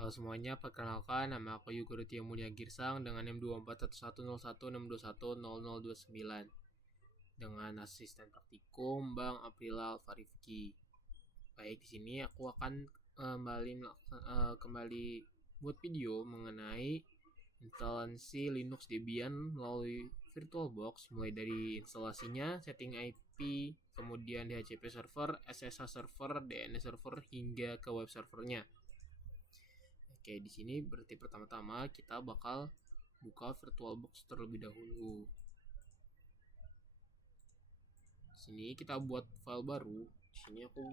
Halo semuanya, perkenalkan nama aku Yugo Tia Mulia Girsang dengan NIM 241101610029 dengan asisten praktikum Bang Aprila Farifki. Baik, di sini aku akan kembali buat video mengenai instalasi Linux Debian melalui VirtualBox, mulai dari instalasinya, setting IP, kemudian DHCP server, SSH server, DNS server hingga ke web servernya. Oke, di sini berarti pertama-tama kita bakal buka VirtualBox terlebih dahulu. Di sini kita buat file baru. Di sini aku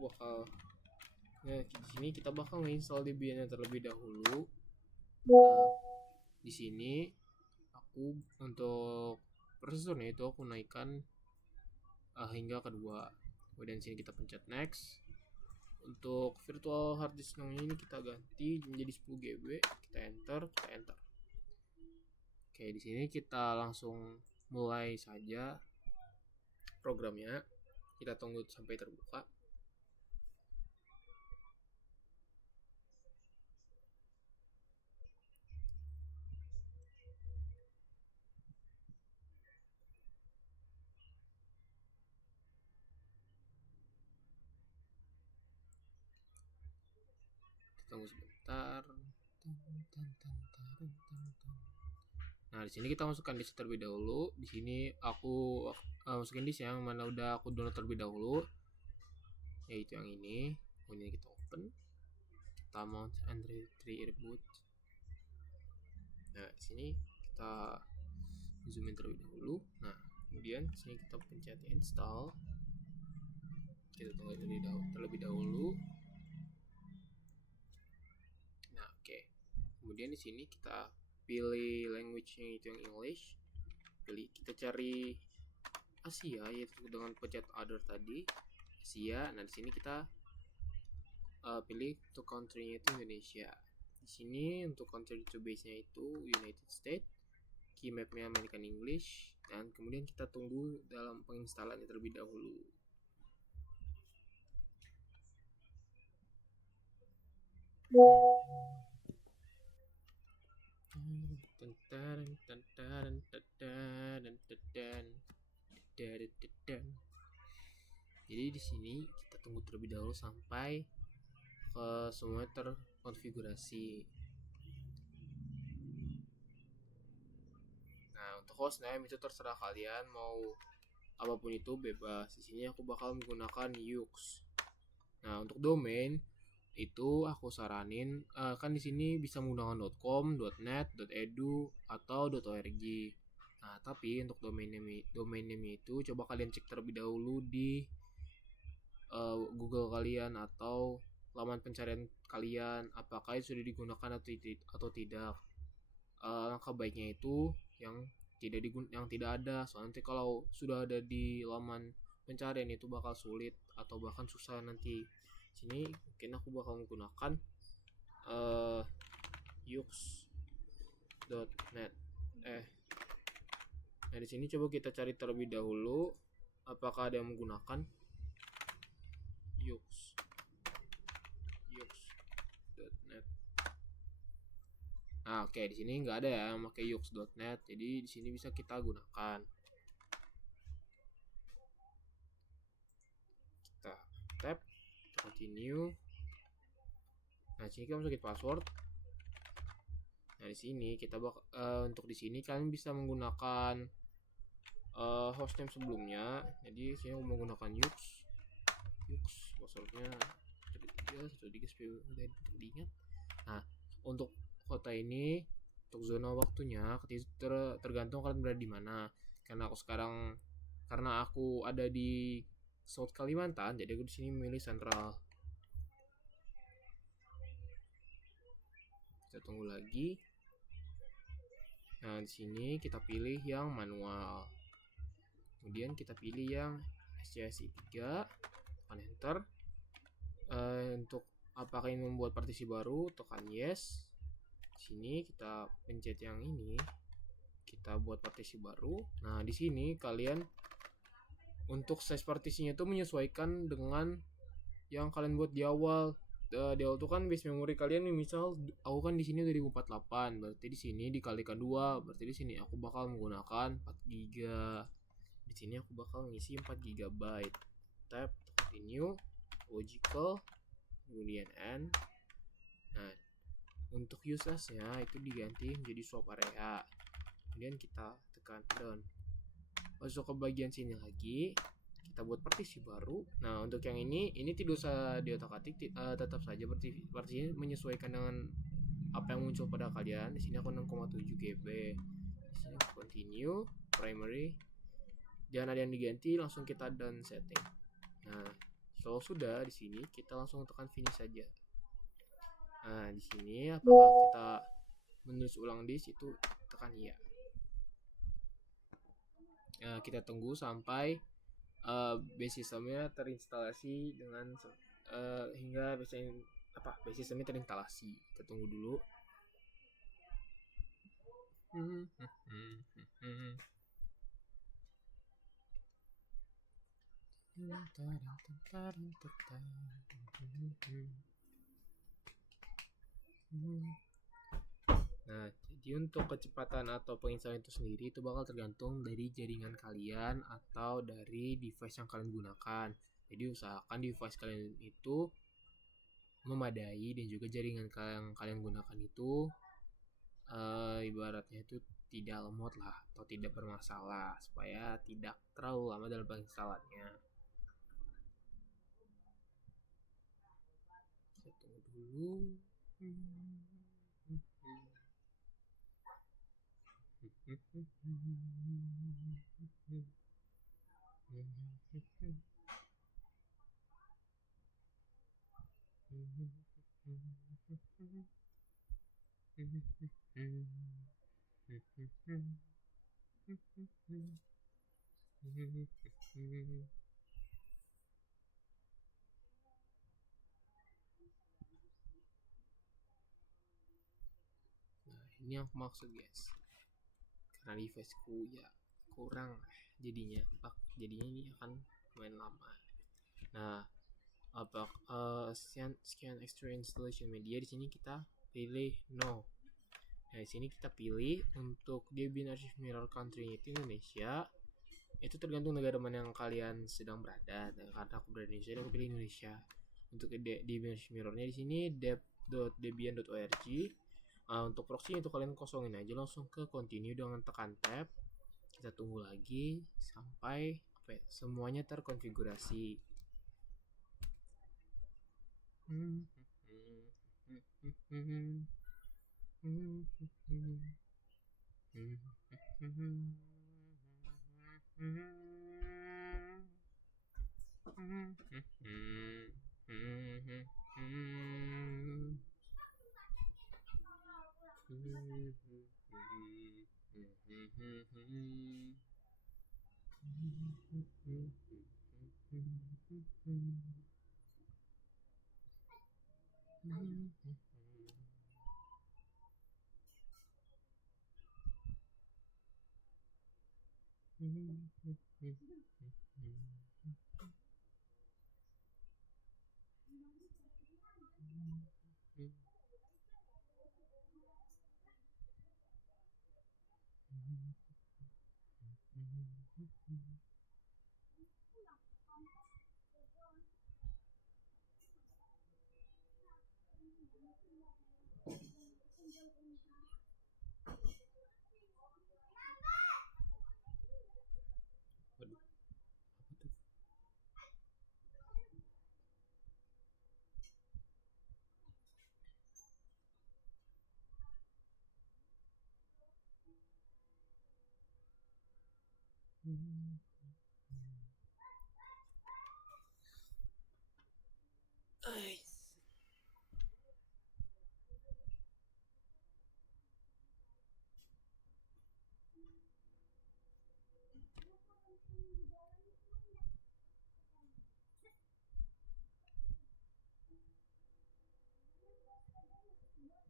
bakal nginstall Debian terlebih dahulu. Di sini aku untuk prosesornya itu aku naikkan hingga kedua. Kemudian sini kita pencet next. Untuk virtual hard disk ini kita ganti menjadi 10 GB, kita enter. Oke, di sini kita langsung mulai saja programnya. Kita tunggu sampai terbuka. Tunggu sebentar. Nah, di sini kita masukkan disk terlebih dahulu. Di sini aku masukin disk yang mana udah aku download terlebih dahulu, yaitu yang ini. Kemudian kita open. Kita mount Android 3 reboot. Nah, di sini kita zoom in terlebih dahulu. Nah, kemudian di sini kita pencet install. Kita tunggu terlebih dahulu. Nah, oke. Kemudian di sini kita pilih language-nya itu yang English. Kita cari Asia, yaitu dengan pencet other tadi, Asia. Nah, di sini kita pilih untuk country-nya itu Indonesia. Di sini untuk country to base-nya itu United States, key map-nya American English, dan kemudian kita tunggu dalam penginstalannya terlebih dahulu. Jadi di sini kita tunggu terlebih dahulu sampai semuanya terkonfigurasi. Nah, untuk hostname itu terserah kalian mau apapun itu, bebas. Di sini aku bakal menggunakan Yux. Nah, untuk domain itu aku saranin kan di sini bisa menggunakan .com, .net, .edu atau .org. Nah, tapi untuk domain name itu coba kalian cek terlebih dahulu di Google kalian atau laman pencarian kalian, apakah itu sudah digunakan atau tidak. Langkah baiknya itu yang tidak ada, soalnya nanti kalau sudah ada di laman pencarian itu bakal sulit atau bahkan susah nanti. Sini mungkin aku bakal menggunakan yux.net. Nah, di sini coba kita cari terlebih dahulu apakah ada yang menggunakan yux.net. Nah, oke, di sini nggak ada ya yang pakai yux.net, jadi di sini bisa kita gunakan. Kita tap, continue. Nah, di sini kita masukin password. Nah, di sini kita untuk di sini kalian bisa menggunakan hostname sebelumnya. Jadi di sini aku menggunakan yux passwordnya 13 supaya mudah diingat. Nah, untuk kota ini, untuk zona waktunya tergantung kalian berada di mana. Karena aku ada di South Kalimantan, jadi aku di sini memilih Central. Kita tunggu lagi. Nah, di sini kita pilih yang manual. Kemudian kita pilih yang SCSI 3, tekan enter. Untuk apakah ini membuat partisi baru, tekan yes. Di sini kita pencet yang ini, kita buat partisi baru. Nah, di sini kalian untuk size partisinya itu menyesuaikan dengan yang kalian buat di awal. default tuh kan base memori kalian nih, misal aku kan di sini 2048, berarti di sini dikalikan 2, berarti di sini aku bakal menggunakan 4 GB. Di sini aku bakal ngisi 4 GB. Tap continue, logical, kemudian end. Nah, untuk usage-nya itu diganti menjadi swap area. Kemudian kita tekan down. Masuk ke bagian sini lagi, kita buat partisi baru. Nah, untuk yang ini tidak usah diotak-atik, tetap saja partisi menyesuaikan dengan apa yang muncul pada kalian. Di sini aku 6,7 GB. Di sini continue, primary. Jangan ada yang diganti, langsung kita done setting. Nah, kalau sudah di sini kita langsung tekan finish saja. Nah, di sini apakah kita menulis ulang disk, itu tekan iya. Nah, kita tunggu sampai base sistemnya terinstalasi dengan hingga base sistemnya terinstalasi. Kita tunggu dulu. Nah, jadi untuk kecepatan atau penginstalan itu sendiri itu bakal tergantung dari jaringan kalian atau dari device yang kalian gunakan. Jadi usahakan device kalian itu memadai dan juga jaringan yang kalian gunakan itu ibaratnya itu tidak lemot lah atau tidak bermasalah, supaya tidak terlalu lama dalam penginstalannya. Saya tunggu dulu. Nah, ini yang aku maksud guys, karena deviceku ya kurang jadinya ini akan main lama. Nah, scan extra installation media, di sini kita pilih no. Nah, di sini kita pilih untuk Debian Archive Mirror country itu Indonesia. Itu tergantung negara mana yang kalian sedang berada. Nah, karena aku berada di Indonesia, aku pilih Indonesia. Untuk Debian Archive Mirror-nya di sini deb.debian.org. Untuk proxy itu kalian kosongin aja, langsung ke continue dengan tekan tab. Kita tunggu lagi sampai semuanya terkonfigurasi.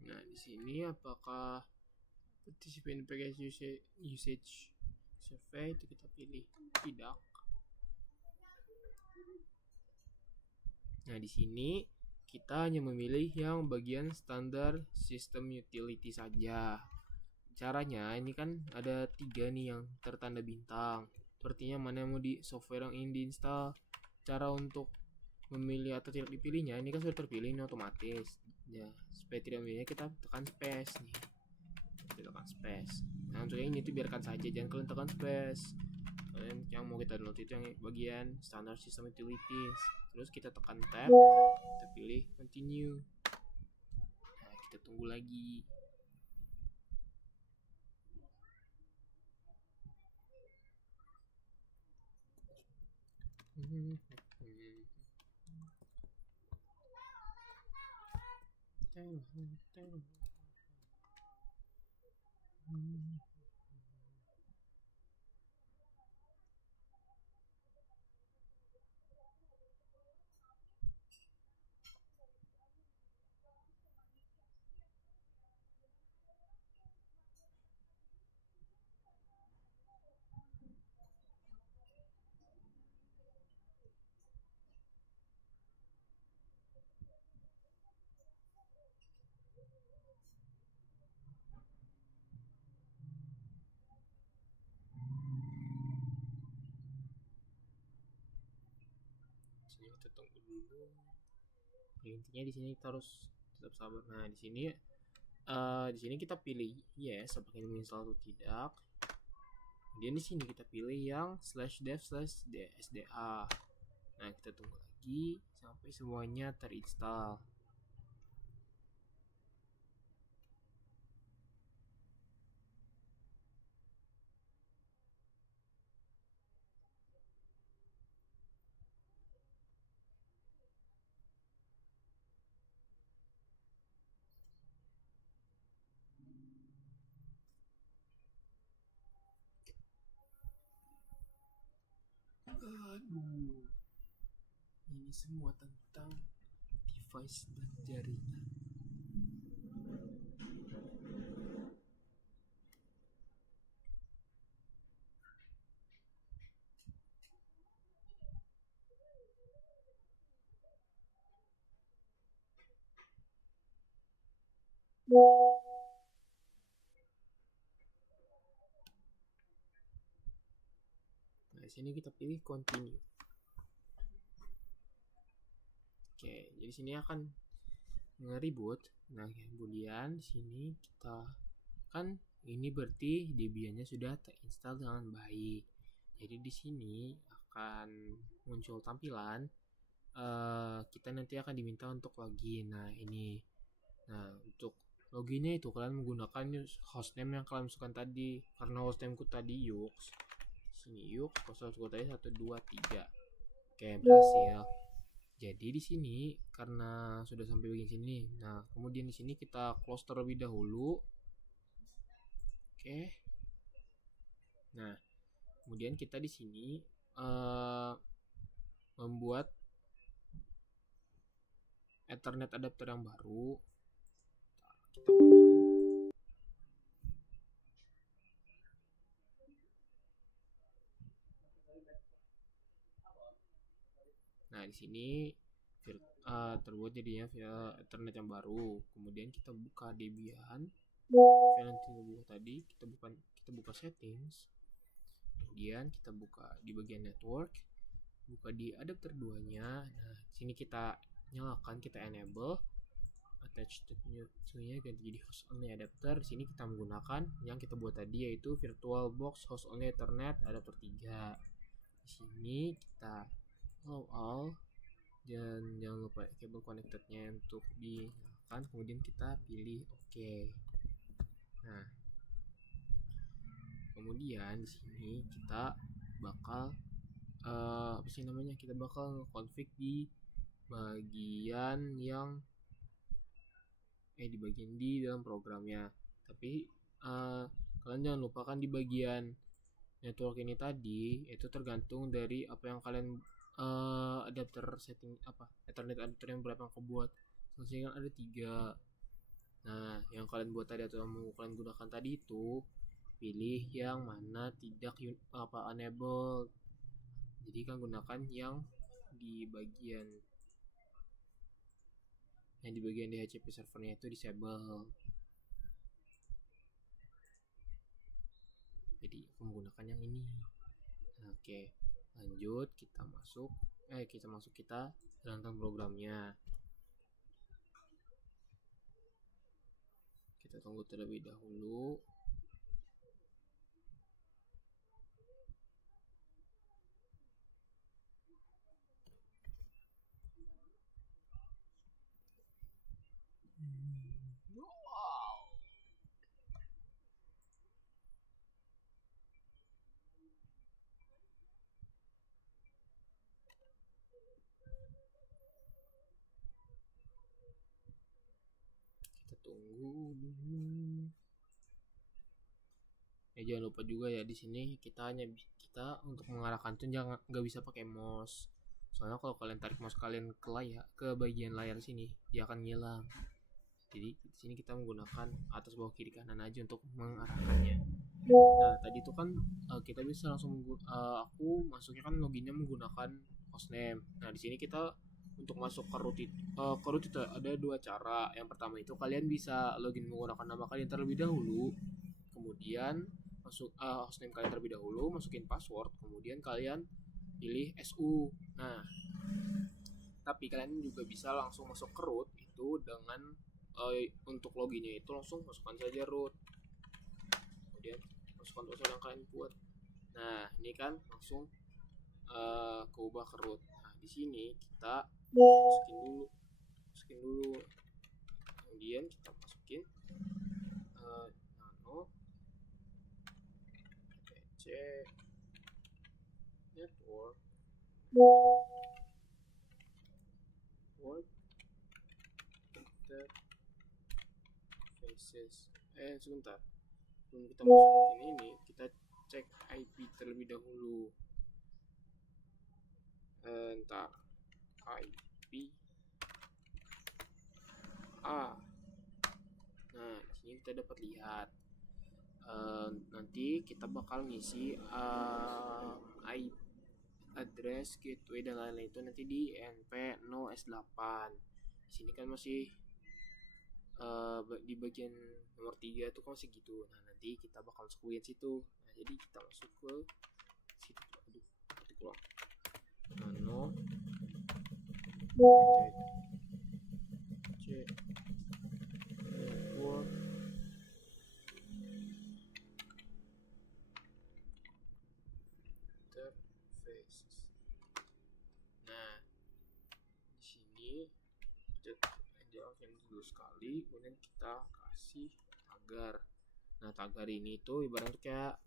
Nah, di sini apakah participant package usage survey itu kita pilih tidak. Nah, di sini kita hanya memilih yang bagian standar sistem utility saja. Caranya ini kan ada 3 nih yang tertanda bintang. Artinya mana yang mau di software yang ingin diinstal. Cara untuk memilih atau tidak dipilihnya ini kan sudah terpilih ini otomatis. Ya, supaya tidak memilihnya kita tekan space nih. Kita tekan space. Nah, untuk yang ini tuh biarkan saja, jangan kalian tekan space. Kalian yang mau kita download itu yang bagian standar system utilities. Terus kita tekan tab, kita pilih continue. Nah, kita tunggu lagi. Sini kita tunggu dulu. Intinya di sini kita harus tetap sabar. Nah, di sini kita pilih yes apakah ini menginstal atau tidak. Kemudian di sini kita pilih yang /dev/sda. Nah, kita tunggu lagi sampai semuanya terinstall. Aduh, ini semua tentang device dan jaringan. Nah, di sini kita pilih continue. Oke, jadi sini akan nge-reboot. Nah, kemudian di sini kita kan ini berarti Debian-nya sudah terinstall dengan baik. Jadi di sini akan muncul tampilan kita nanti akan diminta untuk login. Nah, ini. Nah, untuk loginnya itu kalian menggunakan hostname yang kalian masukkan tadi. Karena hostnameku tadi Yux. Sini Yux, passwordku tadi 123. Oke, berhasil. Jadi di sini karena sudah sampai bagian sini. Nah, kemudian di sini kita close terlebih dahulu. Oke. Nah, kemudian kita di sini membuat Ethernet adapter yang baru. Kita buat dulu. Nah, di sini terbuat jadinya via Ethernet yang baru. Kemudian kita buka Debian. Yang kita buka tadi, kita buka settings. Kemudian kita buka di bagian network, buka di adapter 2-nya. Nah, sini kita nyalakan, kita enable attach to-nya ganti jadi host only adapter. Di sini kita menggunakan yang kita buat tadi yaitu VirtualBox host only Ethernet adapter 3. Di sini kita allow all dan jangan lupa cable connected-nya untuk dinyalakan, kemudian kita pilih OK. Nah, kemudian di sini kita bakal kita bakal config di bagian yang di dalam programnya. Tapi kalian jangan lupakan di bagian network ini tadi itu tergantung dari apa yang kalian adapter setting Ethernet adapter yang berapa yang kau buat. Selesai kan ada 3. Nah, yang kalian buat tadi atau yang mau kalian gunakan tadi itu pilih yang mana tidak enable. Jadi kan gunakan yang di bagian Yang di bagian DHCP servernya itu disable. Jadi aku menggunakan yang ini. Oke, lanjut kita masuk kita jalankan programnya. Kita tunggu terlebih dahulu. Kita tunggu dulu. Jangan lupa juga ya, di sini kita untuk mengarahkan tuh nggak bisa pakai mouse. Soalnya kalau kalian tarik mouse kalian ke bagian layar sini, dia akan ngilang. Jadi di sini kita menggunakan atas bawah kiri kanan aja untuk mengarahkannya. Nah tadi itu kan kita bisa langsung aku masuknya kan loginnya menggunakan hostname. Nah di sini kita untuk masuk ke root itu ada dua cara. Yang pertama itu kalian bisa login menggunakan nama kalian terlebih dahulu, kemudian masuk hostname kalian terlebih dahulu, masukin password, kemudian kalian pilih SU. Nah tapi kalian juga bisa langsung masuk ke root itu dengan untuk loginnya itu langsung masukkan saja root, kemudian masukkan password yang kalian buat. Nah ini kan langsung keubah ke root. Nah di sini kita masukin dulu, kemudian kita masukin nano pc network interfaces. Sebentar, sebelum kita masukin ini kita cek IP terlebih dahulu. Ntar IP A. Nah di sini kita dapat lihat nanti kita bakal ngisi IP address gateway dan lain-lain itu nanti di NP0S8. Di sini kan masih di bagian nomor 3 tuh kan masih gitu. Nah nanti kita bakal masukin situ. Nah jadi kita masuk ke situ. Keluar nano c network interfaces. Nah di sini kita langsung dulu sekali, kemudian kita kasih tagar. Nah tagar ini tuh ibaratnya kayak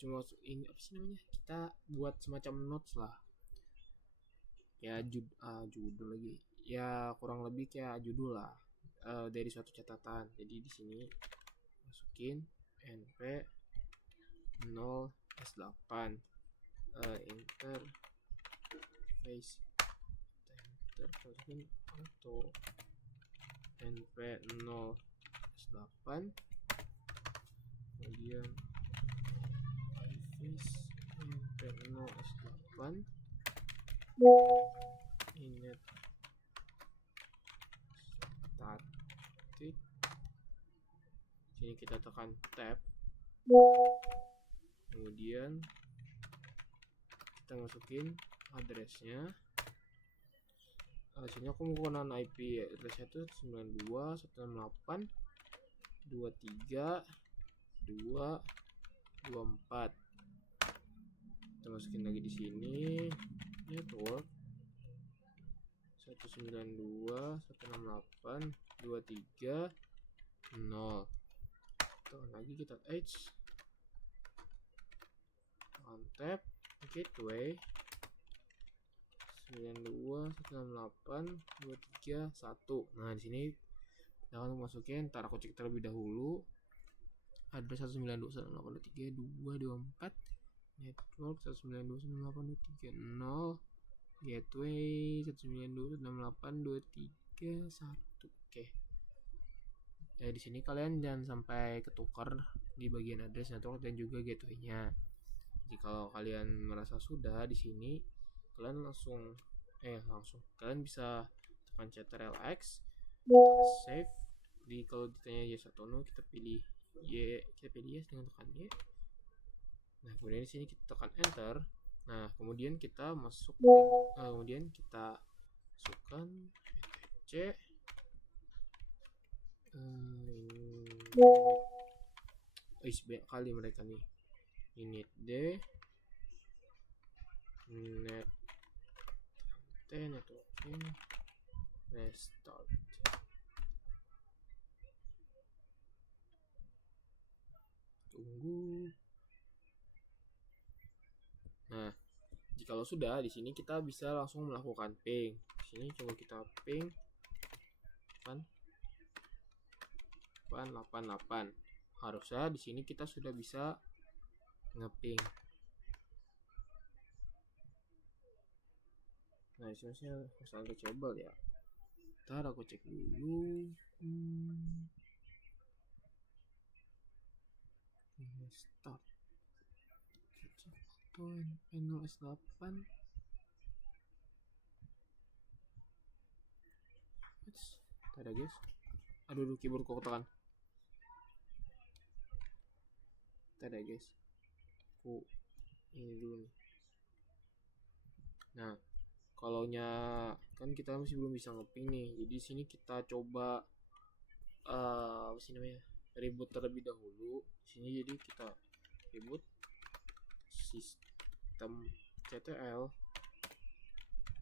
cuma ini apa sih namanya, kita buat semacam notes lah ya, judul lagi ya, kurang lebih kayak judul lah dari suatu catatan. Jadi di sini masukin NP0S8 interface auto NP0S8, kemudian iFace NP0S8 init static. Sini kita tekan tab, kemudian kita masukin addressnya. Sini aku menggunakan IP addressnya itu 92.168.23.224. Kita masukin lagi di sini network 192.168.23.0. Tekan lagi kita H on tab gateway 92.168.231. Nah di sini kita akan masukin, ntar aku cek terlebih dahulu, address 192.168.23.224, network 192.168.230, gateway 192.168.231. Oke. Di sini kalian jangan sampai ketukar di bagian address network dan juga gateway-nya. Jadi kalau kalian merasa sudah di sini, kalian kalian bisa tekan Ctrl X, kita save. Jadi kalau ditanya yes atau no, kita pilih yes dengan tekan Y. Nah, kemudian di sini kita tekan enter. Nah, kemudian kita kemudian kita masukkan etc. Banyak kali mereka nih. Init D, net networking, restart. Tunggu. Nah, jikalau sudah, di sini kita bisa langsung melakukan ping. Di sini coba kita ping 888. Harusnya di sini kita sudah bisa ngeping. Nah, di sini harus reachable ya. Ntar aku cek dulu. Start. Panel S8. Ada guys. Aduh, keyboard kok tekan. Ada guys. Ini dulu nih. Nah, kalau kan kita masih belum bisa ngeping nih. Jadi sini kita coba apa sih namanya? Reboot terlebih dahulu. Sini jadi kita reboot sistem CTL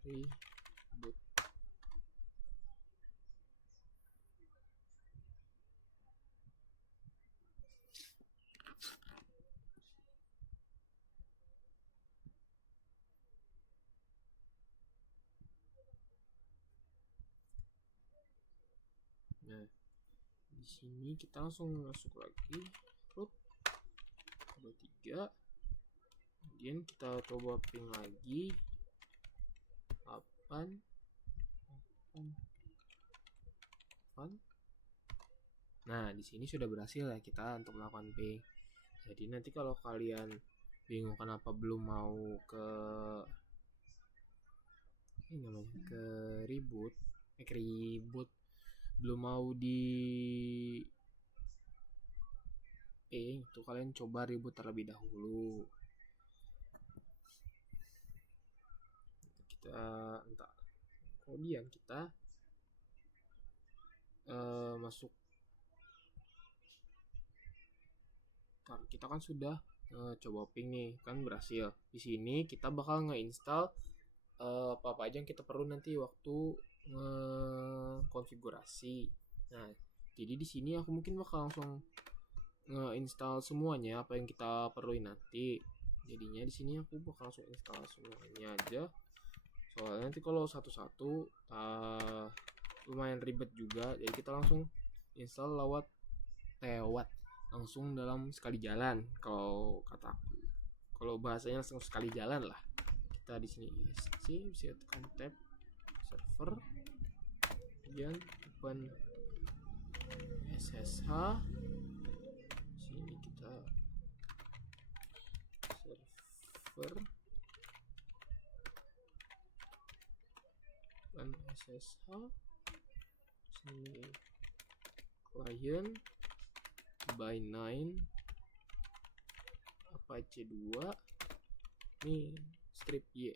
reboot. Nah, di sini kita langsung masuk lagi root 23. Kemudian kita coba ping lagi 8. Nah, di sini sudah berhasil ya kita untuk melakukan ping. Jadi nanti kalau kalian bingung kenapa belum mau ke reboot, belum mau di ping, itu kalian coba reboot terlebih dahulu. Kemudian kita masuk. Kita kan sudah coba ping nih, kan berhasil. Di sini kita bakal nge-install apa-apa aja yang kita perlu nanti waktu konfigurasi. Nah, jadi di sini aku mungkin bakal langsung nge-install semuanya apa yang kita perluin nanti. Jadinya di sini aku bakal langsung install semuanya aja. Soalnya nanti kalau satu-satu lumayan ribet juga. Jadi kita langsung install lewat langsung dalam sekali jalan kalau kataku. Kalau bahasanya langsung sekali jalan lah. Kita di sini bisa tekan tab server, kemudian open SSH. Sini kita server open SSH. Sini client by 9 Apache 2 nih strip Y.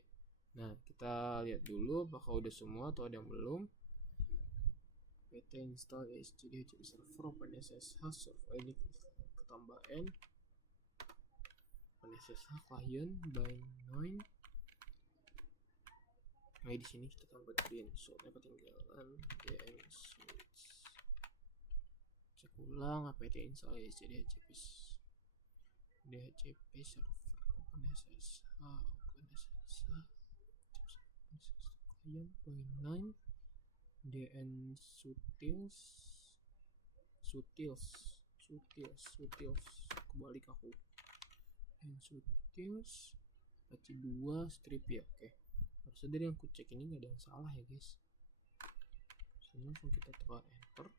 Nah, kita lihat dulu apakah udah semua atau ada yang belum. pt install HTTP server open SSH server ini ketambahan open SSH client by 9. Nah, di sini kita tambahin soalnya ketinggalan dn switch. Cek ulang apt install HTTP server open SSH client by 9 dn sutils kebalik aku dn sutils Apache 2 strip ya. Oke, harusnya dari yang ku cek ini nggak ada yang salah ya guys. Sini langsung kita tekan enter.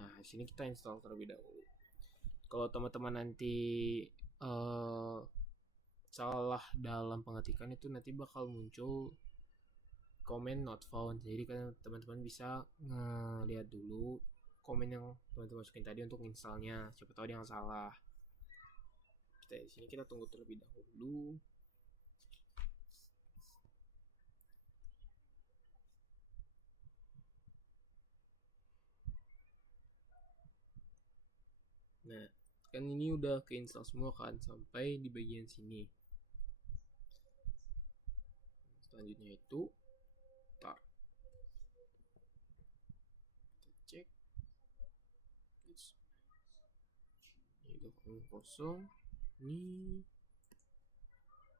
Nah, sini kita install terlebih dahulu. Kalau teman-teman nanti salah dalam pengetikan itu nanti bakal muncul comment not found. Jadi kan teman-teman bisa ngeliat dulu komen yang teman-teman masukin tadi untuk installnya. Siapa tahu ada yang salah. Kita di sini kita tunggu terlebih dahulu. Nah, kan ini udah keinstall semua kan sampai di bagian sini. Selanjutnya itu tar. Kita cek. Ini udah kosong. Ini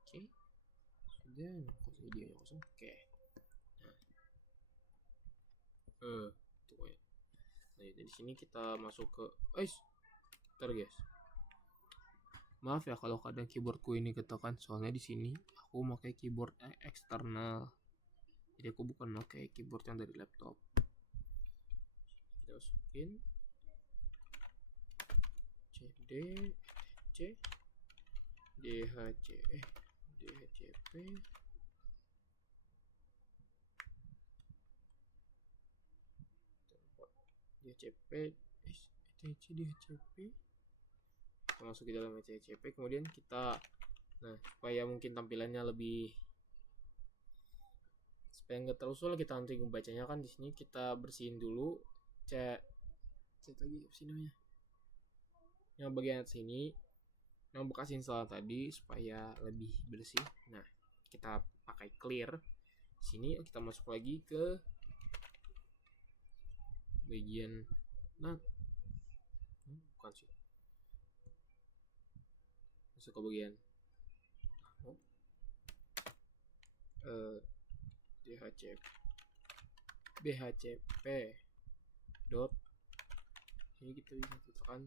oke. Sudah, videonya kosong. Oke. Nah. Tuh ya. Nah, dari sini kita masuk ke ntar guys. Maaf ya kalau kadang keyboardku ini ketekan, soalnya di sini aku pakai keyboard eksternal. Jadi aku bukan pakai keyboard yang dari laptop. Kita masukin CD C DHC DHCP DHCP DHCP kita masuk ke dalam DHCP, kemudian kita supaya mungkin tampilannya lebih, supaya nggak terlalu sulit kita nanti membacanya kan, di sini kita bersihin dulu chat lagi apa sih namanya, yang bagian sini yang bekas install tadi supaya lebih bersih. Nah, kita pakai clear. Di sini kita masuk lagi ke bagian bukan sih, masuk ke bagian DHCP dot, ini kita bisa tekan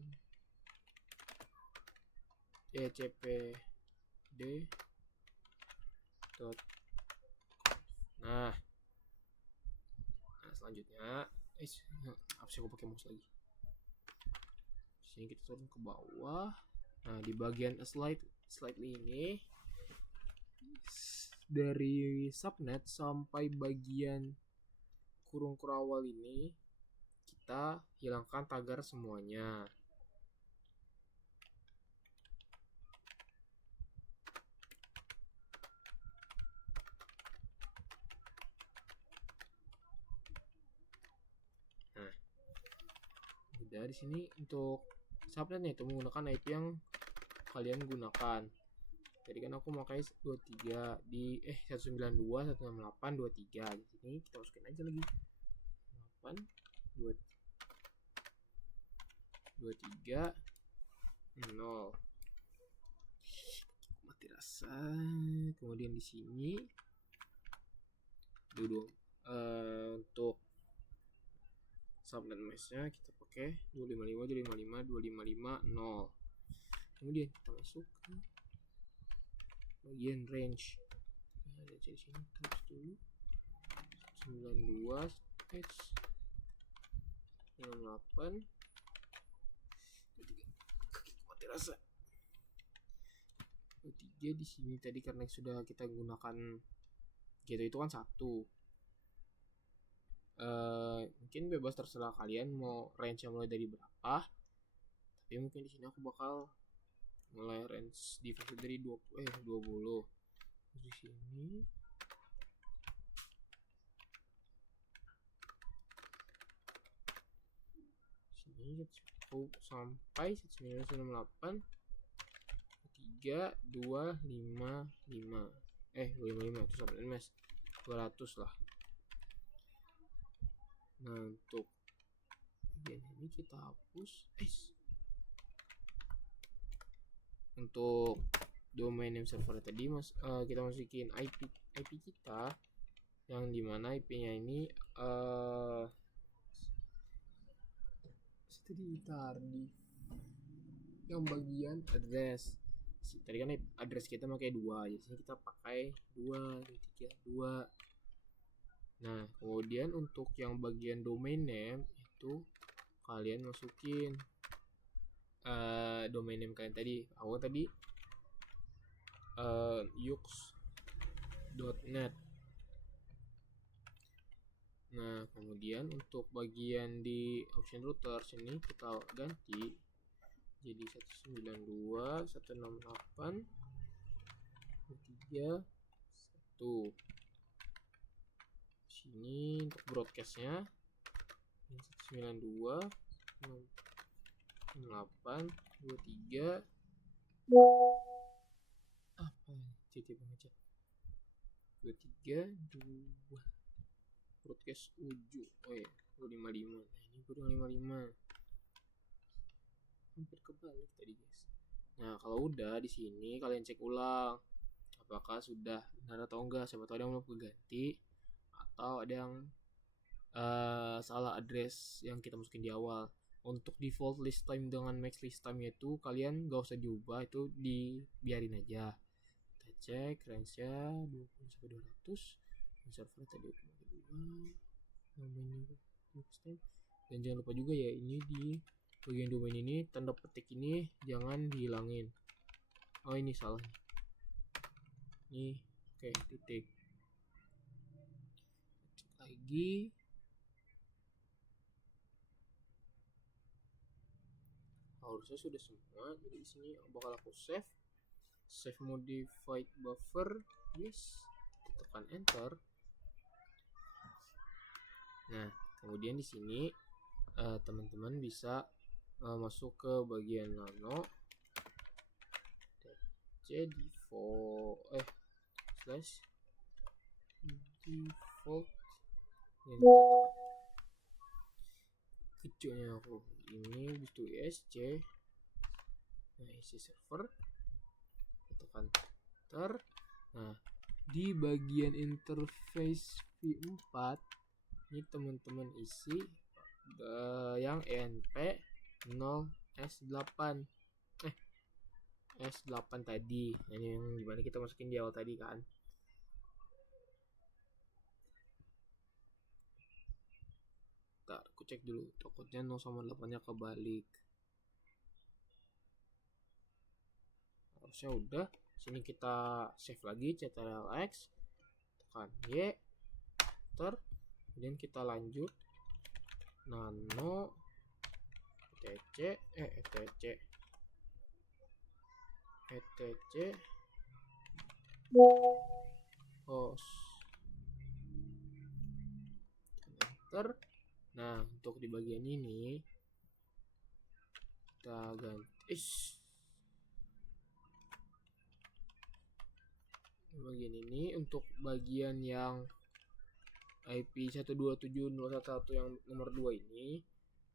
DHCPD dot. Nah selanjutnya apa sih, aku pakai mouse lagi. Sini kita turun ke bawah. Nah, di bagian slightly ini dari subnet sampai bagian kurung awal ini kita hilangkan tagar semuanya. Nah, udah di sini untuk subnetnya itu menggunakan IP yang kalian gunakan. Jadi kan aku pakai 23 di 192 168 23. Di sini kita masukin aja lagi 8 23 0. Mati rasa. Kemudian di sini untuk subnet mesh-nya kita pakai 255 255 255 0. Kemudian kita masuk ke bagian range. Nah, dari sini terus dulu 92 98 mati rasa 23 di sini tadi karena sudah kita gunakan gitu, itu kan 1. Mungkin bebas terserah kalian mau range yang mulai dari berapa, tapi mungkin di sini aku bakal mulai range default dari 20. Di sini sampai 1998 3 2 5 5 255 itu sampai MS 200 lah. Nah, untuk bagian ini kita hapus. Untuk domain name server tadi kita masukin IP kita yang dimana IP-nya ini ditaruh di yang bagian address. Tadi kan address kita pakai 2, jadi kita pakai 2 3 2. Nah, kemudian untuk yang bagian domain name itu kalian masukin domain name kalian tadi. Awal tadi yux.net. Nah, kemudian untuk bagian di option router sini kita ganti jadi 192.168.23.1. Sini untuk broadcastnya 192.168.23 apa jadi pengecek 23.2 broadcast uju. Oh ya, 255. Nah, ini 255. Hampir kebalik tadi, guys. Nah, kalau udah di sini kalian cek ulang apakah sudah benar atau enggak. Siapa tahu ada yang belum ganti atau ada yang salah address yang kita masukin di awal. Untuk default list time dengan max list time itu kalian gak usah diubah, itu dibiarin aja. Kita cek range-nya 20-200. Server tadi 2 namanya dan jangan lupa juga ya, ini di bagian domain ini tanda petik ini jangan dihilangin. Oh, ini salah nih. Oke, titik. Cek lagi. Harusnya sudah semua. Jadi di sini bakal aku save modified buffer. Yes, tekan enter. Nah, kemudian di sini teman-teman bisa masuk ke bagian nano slash default kecilnya aku ini bis2 isc. Nah, isi server tekan enter. Nah, di bagian interface v4 ini teman-teman isi yang enp 0s8 S8 tadi. Nah, ini yang dimana kita masukin di awal tadi kan. Ntar aku cek dulu, takutnya 0 sama 8 nya kebalik. Harusnya udah. Sini kita save lagi ctrl-x, tekan Y, enter. Kemudian kita lanjut nano etc host enter. Nah, untuk di bagian ini kita ganti bagian ini. Untuk bagian yang IP 127.0.1 yang nomor 2 ini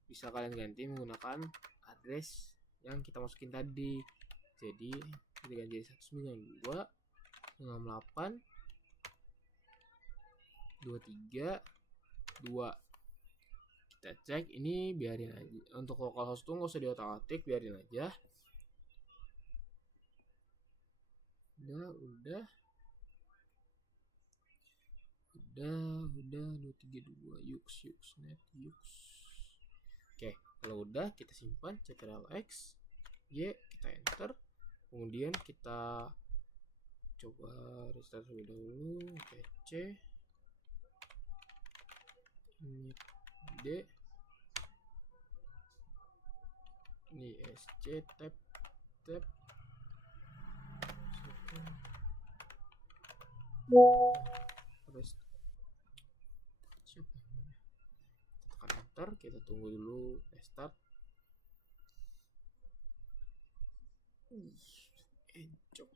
bisa kalian ganti menggunakan address yang kita masukin tadi. Jadi kita ganti 192.168.23.2. Kita cek, ini biarin aja. Untuk localhost tuh nggak usah diotak-atik, biarin aja. Udah 232 net yux. Oke, kalau udah kita simpan ctrl-x Y, kita enter. Kemudian kita coba restart terlebih dulu. C D ini SC tab tekan enter. Kita tunggu dulu restart. Encok.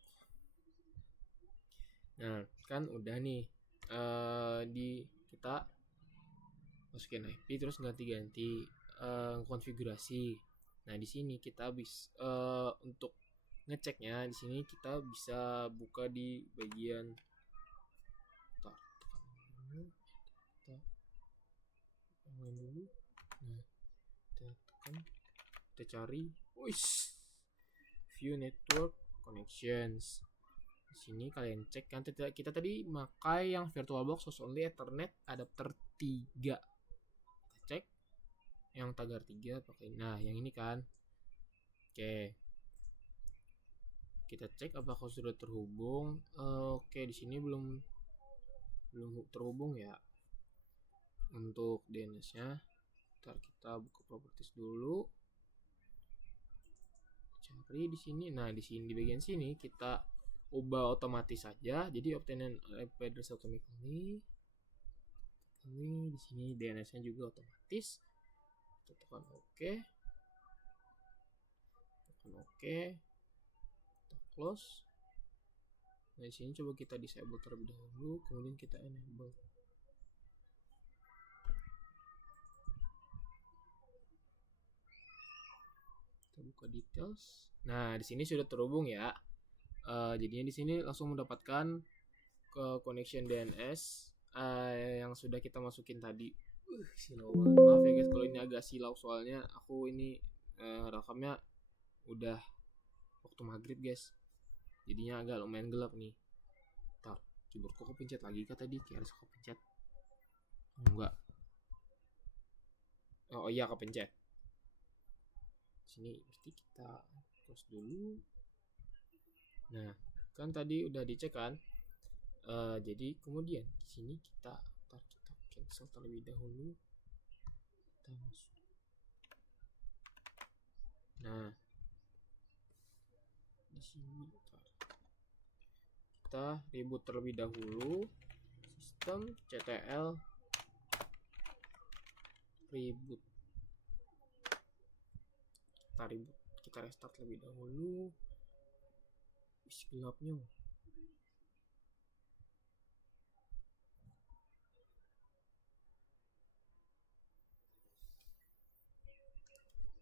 Nah, kan udah nih di kita masukin IP terus ganti-ganti konfigurasi. Nah, di sini kita bisa untuk ngeceknya di sini kita bisa buka di bagian dulu. Nah, kita cari view network connections. Di sini kalian cek kan kita tadi pakai yang VirtualBox host only Ethernet adapter 3. Kita cek yang tagar 3 pakai. Nah, yang ini kan. Oke. Kita cek apakah sudah terhubung. Oke, di sini belum terhubung ya. Untuk DNS-nya, ntar kita buka properties dulu, cari di sini. Nah, di sini di bagian sini kita ubah otomatis saja. Jadi obtain an IP address automatically. Ini di sini DNS-nya juga otomatis. Kita tekan OK. Tekan OK. Kita close. Nah, di sini coba kita disable terlebih dahulu, kemudian kita enable. Kita buka details. Nah, di sini sudah terhubung ya. Jadinya di sini langsung mendapatkan ke connection DNS yang sudah kita masukin tadi. Silau banget. Maaf ya guys kalau ini agak silau, soalnya aku ini rekamnya udah waktu maghrib guys. Jadinya agak lumayan gelap nih. Ntar, keyboardku kepencet lagi kah tadi? Kayak harus kepencet. Enggak. Oh iya, kepencet. Sini berarti kita close dulu. Nah, kan tadi udah dicek kan? Jadi kemudian di sini kita cancel terlebih dahulu. Kita masuk. Nah, di sini kita reboot terlebih dahulu. Sistem ctl reboot. Kita reboot. Kita restart terlebih dahulu. Isi gelapnya.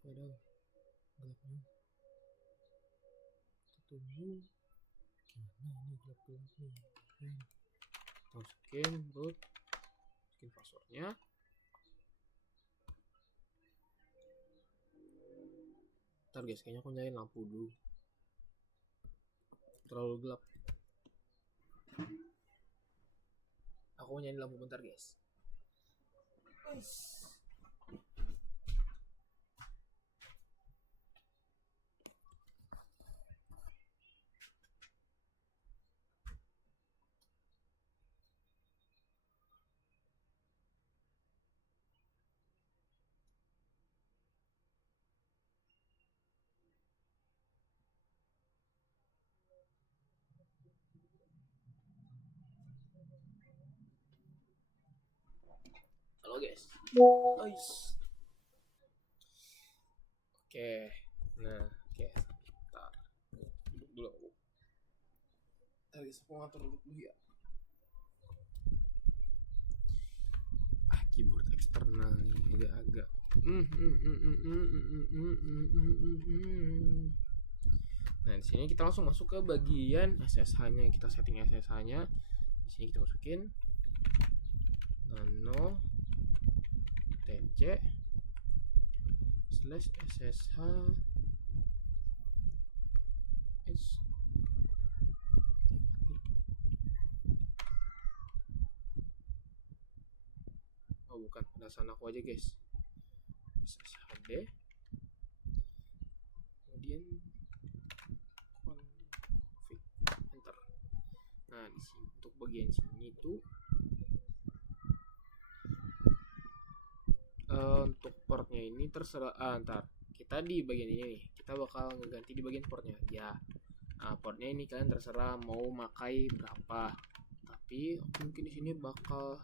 Waduh, gelapnya. Kita tunggu. Gimana ini gelap-gelapnya? Masukin root, masukin passwordnya. Ntar guys, kayaknya aku nyalain lampu dulu. Terlalu gelap. Aku nyalain lampu bentar guys. Halo guys. Oke. Nah, oke. Bentar. Duduk dulu aku. Ntar guys, aku ngatur duduk dulu ya. Keyboard eksternal nih agak-agak. Nah, di sini kita langsung masuk ke bagian SSH-nya. Kita setting SSH-nya. Di sini kita masukin nano tc /ssh bukan, dasar aku aja guys, sshd, kemudian config, enter. Nah, di sini untuk bagian sini tuh untuk portnya ini terserah. Ntar kita di bagian ini nih, kita bakal ngeganti di bagian portnya ya. Nah, portnya ini kalian terserah mau makai berapa, tapi mungkin di sini bakal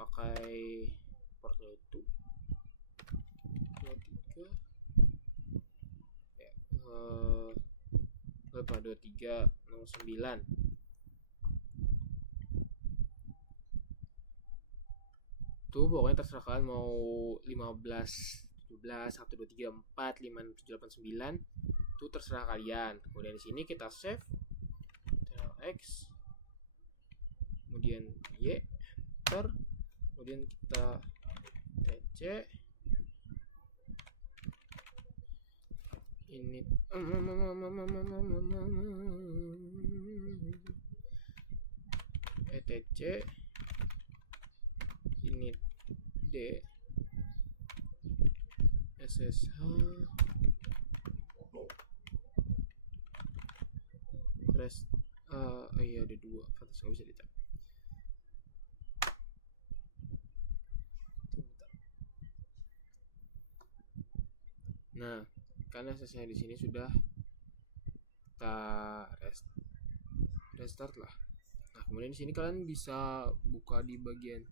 pakai portnya itu 23 ya, berapa, 2309. Tuh pokoknya terserah kalian mau 15, 17, 1, 2, 3, 4, 5, 6, 7, 8, 9. Itu terserah kalian. Kemudian di sini kita save X, kemudian Y, enter, kemudian kita tc ini etc init d ssh rest. Iya ada dua, pantas nggak bisa dicap. Nah, karena SSH di sini sudah kita restart lah. Nah, kemudian di sini kalian bisa buka di bagian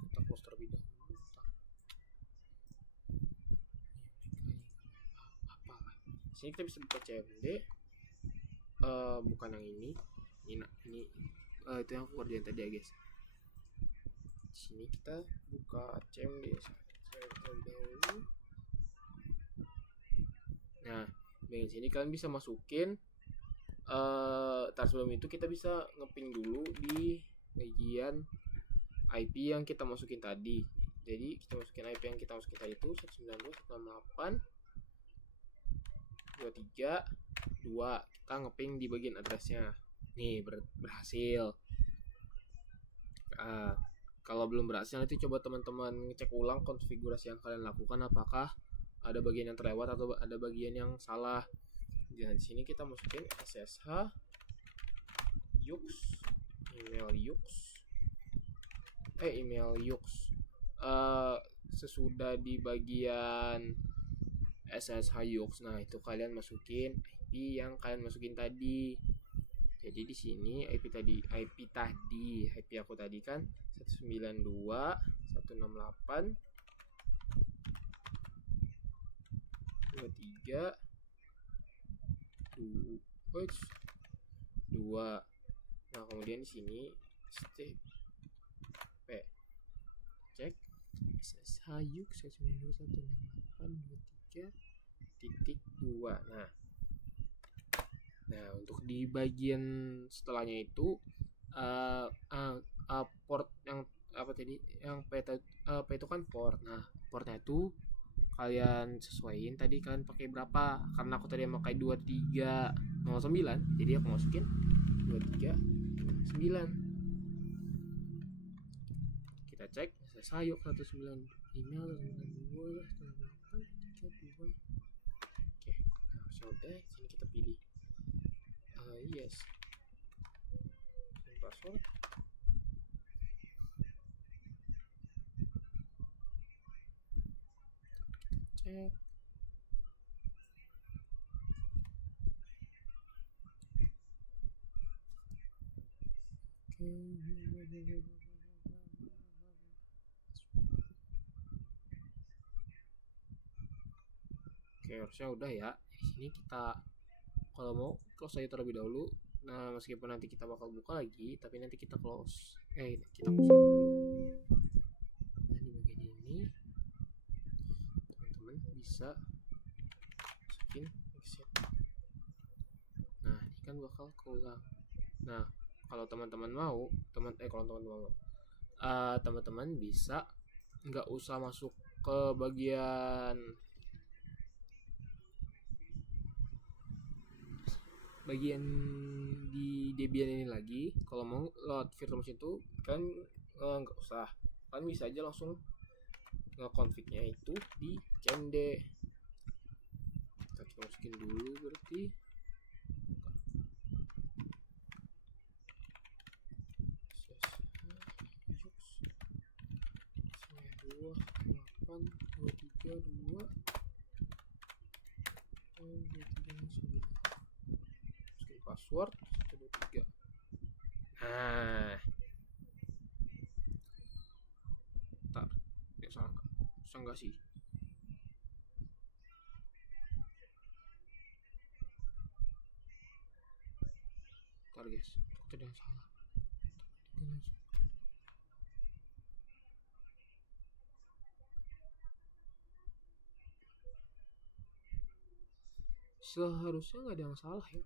kita close terlebih dahulu. Apalah. Sini kita bisa buka CMD. Bukan yang ini. Ini itu yang aku kerjain tadi ya guys. Di sini kita buka CMD terlebih dahulu. Nah, dengan sini kalian bisa masukin. Sebelum itu kita bisa ngeping dulu di bagian IP yang kita masukin tadi. Jadi kita masukin IP yang kita masukin tadi itu 192.168.23.2. Kita ngeping di bagian addressnya. Nih berhasil. Kalau belum berhasil nanti coba teman-teman ngecek ulang konfigurasi yang kalian lakukan, apakah ada bagian yang terlewat atau ada bagian yang salah. Dan di sini kita masukin SSH Yux, email Yux. Sesudah di bagian SSH Yux, nah itu kalian masukin IP yang kalian masukin tadi. Jadi di sini IP aku tadi kan 192.168.23.2. Nah, kemudian di sini cek SSH Yux 192.168.23.2. Nah, untuk di bagian setelahnya itu port yang apa tadi yang P itu kan port. Nah, portnya itu kalian sesuaiin tadi kalian pakai berapa, karena aku tadi pakai 2309 jadi aku masukin 239. Kita cek SSH Yux 19 email 92.168.23.2. Oke, nah sudah sini kita pilih yes, password. Cek. Oke, harusnya udah ya. Di sini kita kalau mau close aja terlebih dahulu. Nah, meskipun nanti kita bakal buka lagi, tapi nanti kita close. Kita close dulu. Nah, di bagian ini teman-teman bisa masukin exit. Nah, ini kan bakal keulang. Nah, kalau teman-teman mau, teman-teman bisa nggak usah masuk ke bagian di Debian ini lagi. Kalau mau load virtual machine itu kan nggak usah, kan bisa aja langsung nge-config-nya itu di cmd. Kita masukin dulu berarti password 123. Nah, ntar ya salah nggak sih? Ntar guys, ada yang salah. Seharusnya nggak ada yang salah ya.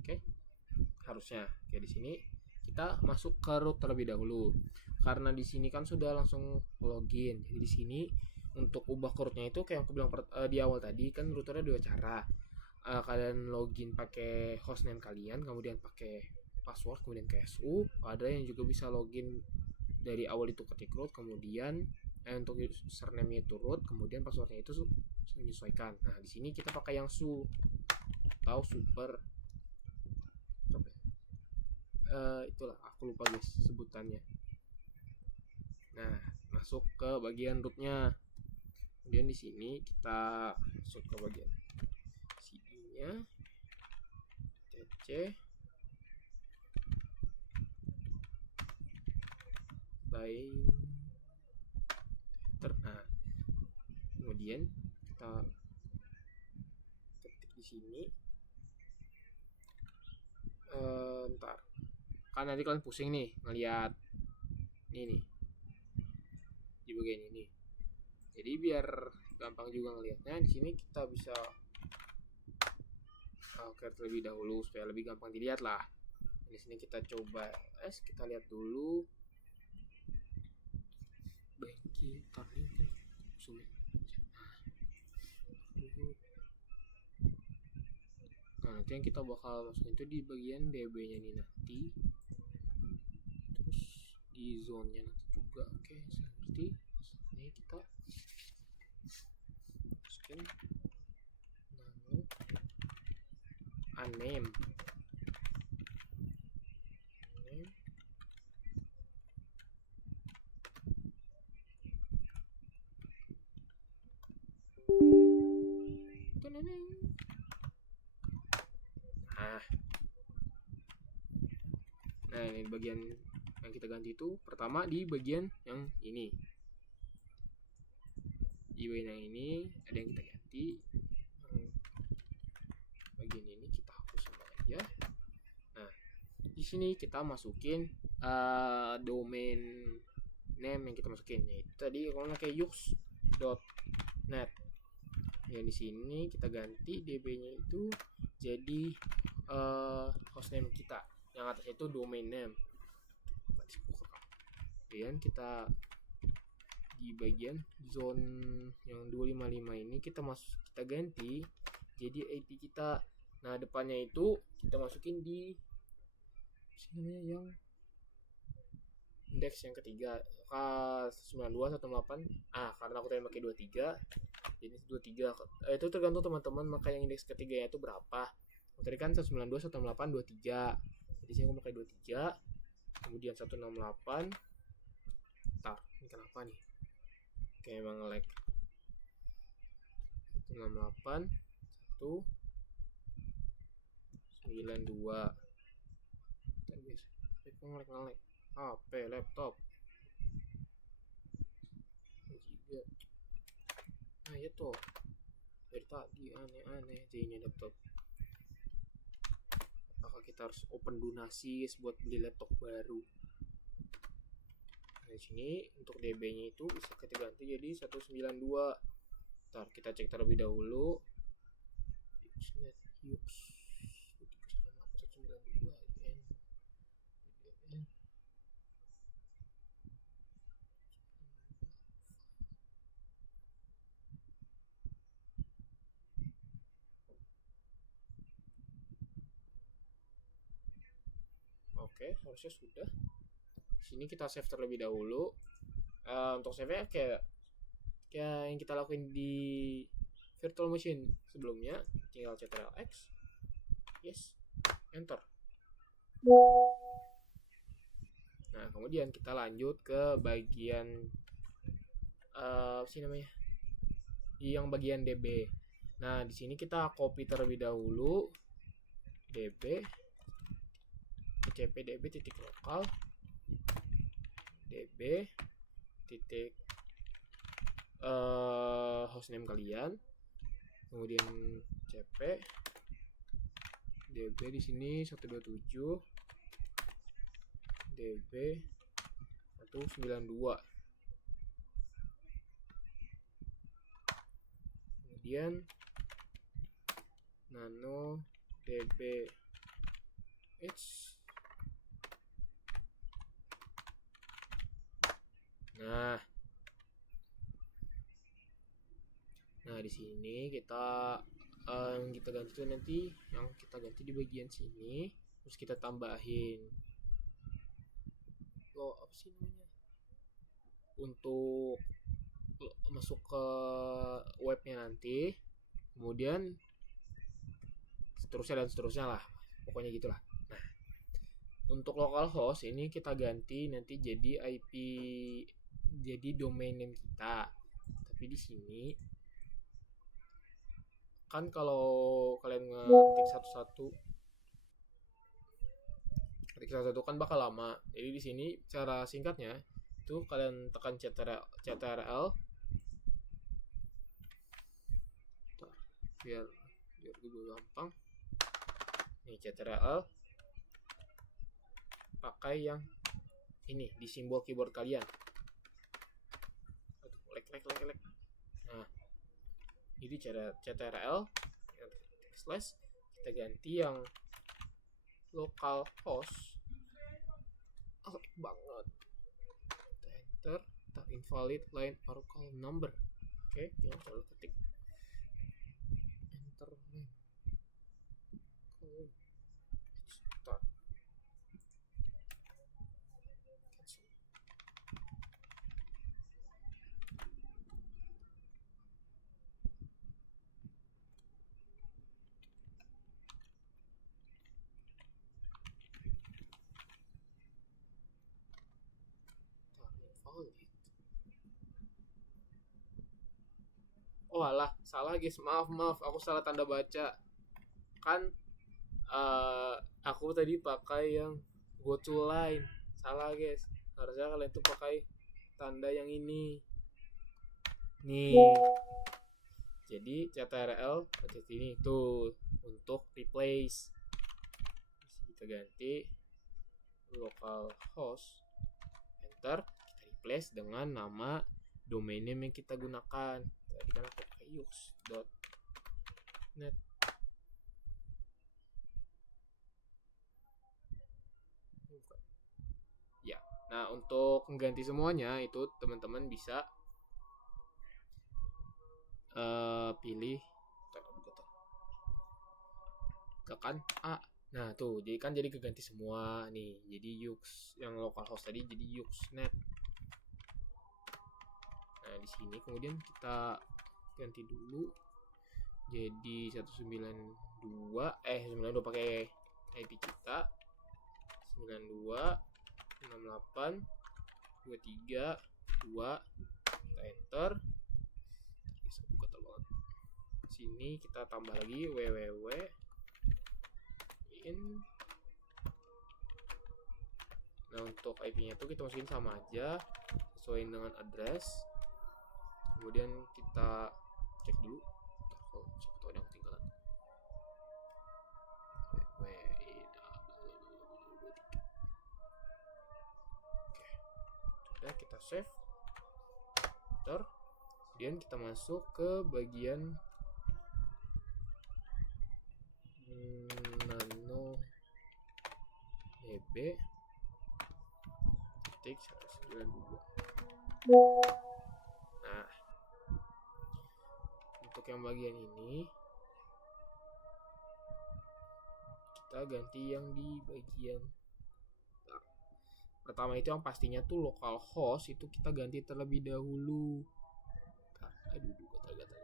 Oke, harusnya kayak di sini kita masuk ke root terlebih dahulu, karena di sini kan sudah langsung login. Jadi di sini untuk ubah ke rootnya itu kayak aku bilang di awal tadi kan routernya dua cara. Kalian login pakai hostname kalian, kemudian pakai password, kemudian KSU. Ada yang juga bisa login dari awal itu ketik root, kemudian untuk username itu root, kemudian passwordnya itu menyesuaikan. Nah, di sini kita pakai yang su atau super. Itulah aku lupa guys sebutannya. Nah, masuk ke bagian rootnya. Kemudian di sini kita masuk ke bagian CD-nya, cc by nah, kemudian kita ketik di sini. Ntar kan nanti kalian pusing nih ngeliat ini nih di bagian ini, jadi biar gampang juga ngelihatnya, di sini kita bisa create terlebih dahulu supaya lebih gampang dilihat lah. Di sini kita coba kita lihat dulu banking turning sulit. Nah, nanti yang kita bakal masukin itu di bagian DB-nya nih nanti, terus di zone-nya nanti juga. Oke, seperti ini kita masukin nano unnamed nah ini bagian yang kita ganti itu pertama di bagian yang ini, di bagian yang ini ada yang kita ganti, bagian ini kita hapus semua aja. Nah, di sini kita masukin domain name yang kita masukin, yaitu tadi kalau pakai yux.net. Yang di sini kita ganti db-nya itu jadi hostname kita, yang atas itu domain name. Kemudian kita di bagian zone yang 255 ini kita ganti jadi IP kita. Nah, depannya itu kita masukin di namanya yang indeks yang ketiga, 9218. Karena aku tadi pakai 23, jadi 23 itu tergantung teman-teman maka yang indeks ketiganya itu berapa. Tadi kan 192.168.23, jadi saya pakai 23, kemudian 168. Ini kenapa nih? Oke, emang lag. 168 192. Ngelag. HP laptop. Juga. Nah, ya toh. Dari tadi aneh-aneh aja ini laptop. Apakah kita harus open donasi buat beli laptop baru? Nah, di sini untuk DB-nya itu bisa kita ganti jadi 192. Ntar kita cek terlebih dahulu. Oke, harusnya sudah. Sini kita save terlebih dahulu. Untuk save-nya kayak yang kita lakuin di virtual machine sebelumnya, tinggal ctrl-x, yes, enter. Nah, kemudian kita lanjut ke bagian yang bagian DB. Nah, di sini kita copy terlebih dahulu DB cp db titik lokal db titik hostname kalian, kemudian cp db di sini 127 db 192, kemudian nano db h. Nah di sini kita yang kita ganti itu nanti yang kita ganti di bagian sini, terus kita tambahin apa sih namanya untuk masuk ke webnya nanti, kemudian seterusnya lah, pokoknya gitulah. Nah, untuk localhost ini kita ganti nanti jadi IP jadi domain name kita. Tapi di sini kan kalau kalian ngetik satu-satu kan bakal lama. Jadi di sini cara singkatnya itu kalian tekan ctrl biar gue gampang. Nih ctrl pakai yang ini di simbol keyboard kalian. Aduh, lek. Nah, jadi ctrl slash kita ganti yang localhost. Banget. Enter, invalid line or call number. Oke, kita coba ketik. Enter line. Start. Oh alah, salah guys, maaf, aku salah tanda baca. Kan aku tadi pakai yang go to line, salah guys. Harusnya kalian tuh pakai tanda yang ini. Nih. Jadi ctrl ini tuh untuk replace. Kita ganti localhost. Enter, kita replace dengan nama domain name yang kita gunakan. Tadi kan aku pakai yux.net. Ya, nah untuk mengganti semuanya itu teman-teman bisa pilih tekan A. Nah tuh, jadi kan jadi keganti semua nih. Jadi yux yang localhost tadi jadi yux.net. Nah di sini kemudian kita ganti dulu jadi 192 pakai IP kita 926823 kita enter. Sini kita tambah lagi www in. Nah untuk IP-nya tuh kita masukin sama aja sesuai dengan address. Kemudian kita cek dulu kalau siapa tahu ada yang ketinggalan. Oke, kita save. Kemudian kita masuk ke bagian nano eb titik 192. Nah untuk yang bagian ini kita ganti yang di bagian pertama itu yang pastinya tuh localhost itu kita ganti terlebih dahulu. Aduh, gatal.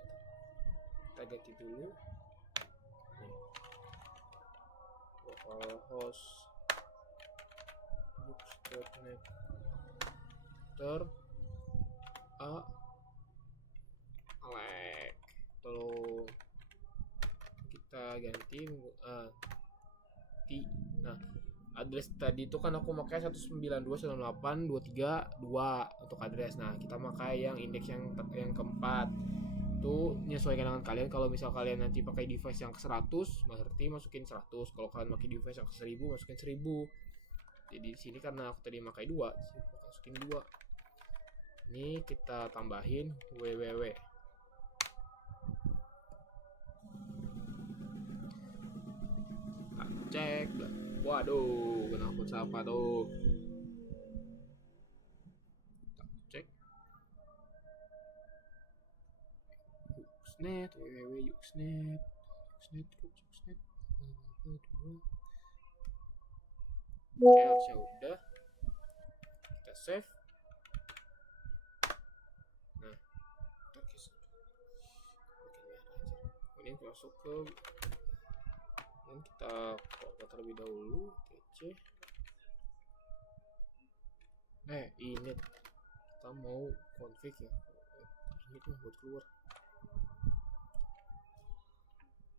Kita ganti dulu. Localhost yux.net tolong kita ganti nah address tadi itu kan aku pakai 192.168.232 untuk address. Nah kita pakai yang indeks yang keempat itu menyesuaikan dengan kalian. Kalau misal kalian nanti pakai device yang ke 100 berarti masukin 100. Kalau kalian pakai device yang ke 1000 masukin 1000. Jadi di sini karena aku tadi pakai 2 masukin 2. Ini kita tambahin www. Cek. Waduh, kenapa siapa tuh? Cek. Yux.net, www.yux.net. Oke, harusnya udah. Kita save. Nah, kemudian masuk ke dan kita buka terlebih dahulu ini kita kita mau config ya. Ini tuh buat keluar.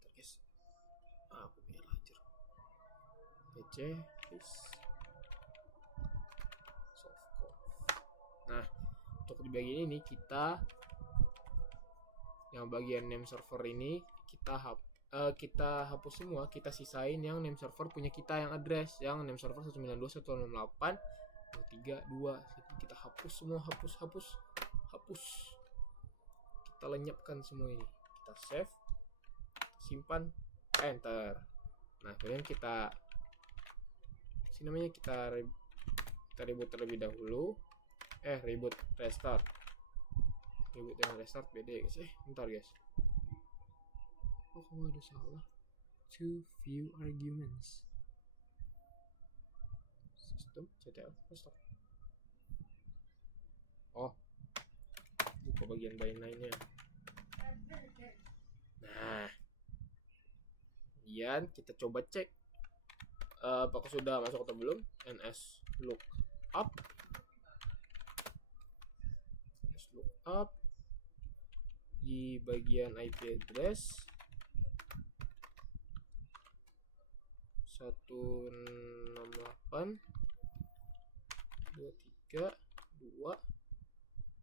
Bentar guys, aku biar ajar. PC is softconf. Nah, untuk di bagian ini kita yang bagian name server ini kita hapus semua, kita sisain yang name server punya kita yang address yang name server 192.168.232. Jadi kita hapus semua, hapus. Kita lenyapkan semua ini. Kita save, simpan, enter. Nah, kemudian kita reboot terlebih dahulu. Restart. Reboot yang restart beda guys. Bentar guys. Oh, kamu ada salah. Too few arguments. System.ctl restart. Oh, buka bagian byline-nya. Nah, kemudian kita coba cek apakah sudah masuk atau belum. ns lookup di bagian IP address 168.232.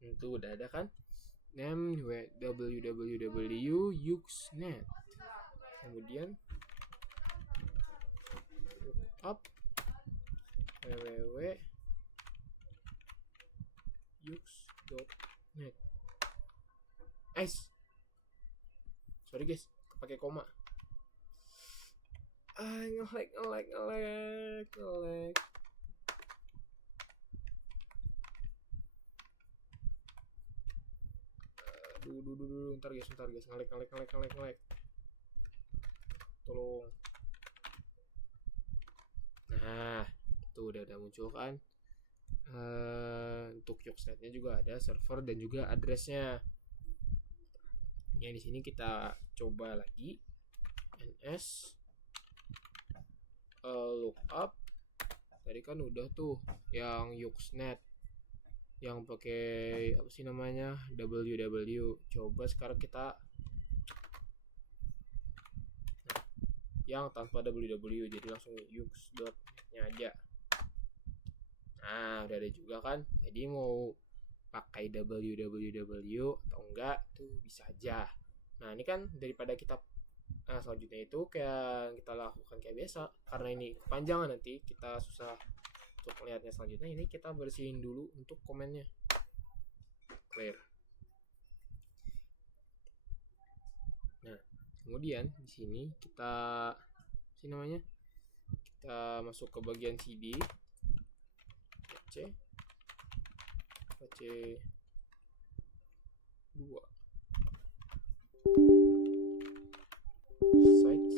Itu udah ada kan? Name www.yuxnet. Kemudian lookup www.yux.net. Sorry guys, kepake koma. Nge-lag. Ntar guys, nge-lag. Tolong. Nah, itu udah muncul kan. Untuk Yuxnet-nya juga ada server dan juga address-nya. Ya, di sini kita coba lagi ns lookup. Tadi kan udah tuh yang Yuxnet yang pakai apa sih namanya, www. Coba sekarang kita yang tanpa www, jadi langsung yux.net-nya aja. Nah, udah ada juga kan. Jadi mau pakai www atau enggak tuh bisa aja. Nah, ini kan daripada kita selanjutnya itu kayak kita lakukan kayak biasa, karena ini kepanjangan nanti kita susah untuk melihatnya selanjutnya. Ini kita bersihin dulu untuk komennya. Clear. Nah, kemudian di sini kita masuk ke bagian cd PC 2 sites